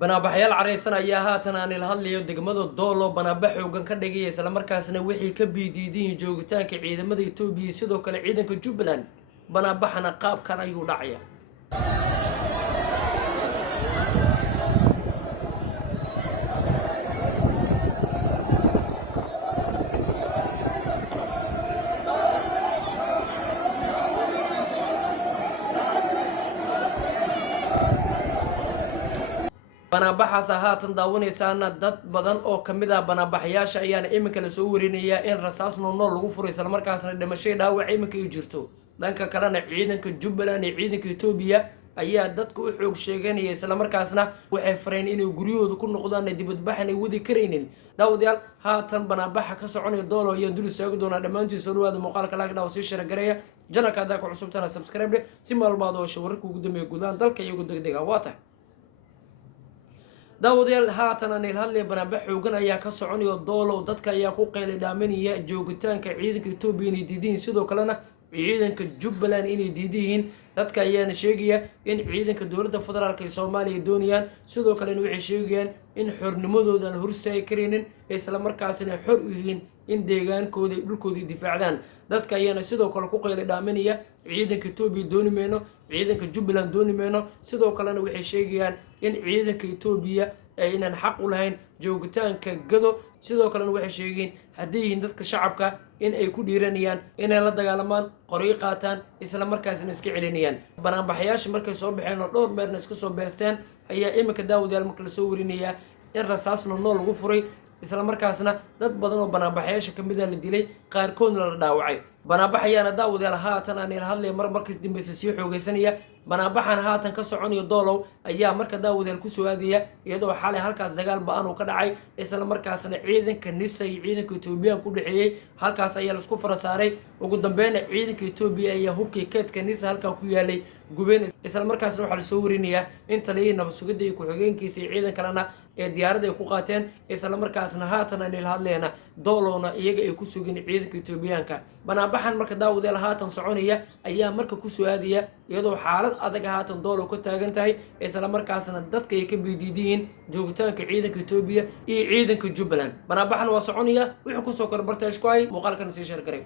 banaabaxyaal careysan ayaa haatan aan ila hadlayo degmada doolo banaabax xoogan ka dhigaya islamarkaasna wixii ka biidiidin joogitaanka ciidamada Itoobiya sidoo kale ciidanka Jubbaland banaabaxana qaabkan ayuu dhacaya. banaabaxaas haatan daawanaysaana dad badan oo kamid ah banaabaxyaasha ayaana iminka la soo warinaya in rasaas nool lagu furay isla markaasna dhimasho dhaawac iminka ay jirto. dhanka kalena ciidanka Jubbaland iyo ciidanka Itoobiya ayaa dadka u xoog sheeganaya isla markaasna waxay fareen inay guryahooda ku noqdaan dibadbaxan ay wadi kareenin. daawadayaal haatan banaabaxa ka soconaya doolo ayaan dul istaagi doonaa dhammaantiin soo dhawaada muuqaalka laga dhaw sii share gareeya janaka hadda ku cusubtana subscribe si maalmaad oo wararka ugu dambeeya gudaha dalka iyo degdega waata daawadayaal haatan aan ila hadlay banaabax xoogan ayaa ka soconaya doolo dadka ayaa ku qeylay dhaaminaya joogitaanka ciidanka Itoobiya inay diideen sidoo kalena ciidanka Jubbaland inay diideen. dadka ayaana sheegaya in ciidanka dowladda federaalka ee Soomaaliya doonayaan sidoo kalena waxay sheegayaan in xornimadooda aan horstaagi kareenin isla markaasina xor u yihiin in deegaankooda dhulkooda difaacdaan. dadka ayaana sidoo kale ku qeylay dhaaminaya ciidanka Itoobiya dooni meeno ciidanka Jubbaland dooni meeno sidoo kalena waxay sheegayaan in ciidanka Itoobiya ay inaan xaq u lahayn joogitaanka gado sidoo kalena waxay sheegeen haddii dadka shacabka in ay ku dhiiranayaan inay la dagaalamaan qori qaataan isla markaasina iska celinayaan. banaabaxyaasha markay soo baxeen oo dhowr meerna iska soo beesteen ayaa iminka daawadayaal marka la soo warinaya in rasaas nool lagu furay isla markaasna dad badan oo banaabaxyaasha kamid ah la dilay qaarkoodna la dhaawacay. banaabaxayaana daawadayaal haatan aan ila hadlay markasta dambaysa sii xoogaysanaya. banaabaxan haatan ka soconayo doolow ayaa marka daawadayaal ku soo aadaya iyadoo xalay halkaas dagaal ba'an uu ka dhacay isla markaasna ciidanka NISA iyo ciidanka Itoobiya ku dhaxeeyay halkaas ayaa la isku fara saaray. ugu dambeyn ciidanka Itoobiya ayaa hubkii keedka NISA halka ku yaalay gubeen isla markaasna waxa la soo warinaya in taliyay nabad sugidda iyo ku-xigeenkiisa ciidan kalena ee diyaarada ay ku qaateen isla markaasna haatan aan ila hadlayna doolowna iyaga ay ku sugin ciidanka Itoobiyaanka. banaabaxan marka daawadayaal haatan soconaya ayaa marka ku soo aadaya iyadoo xaalad adag haatan doolow ka taagan tahay isla markaasna dadka ay ka biidiideen joogitaanka ciidanka Itoobiya iyo ciidanka Jubbaland. banaabaxan waa soconaya wixii ku soo korbartay isku ay muuqaalkan sii share gareey.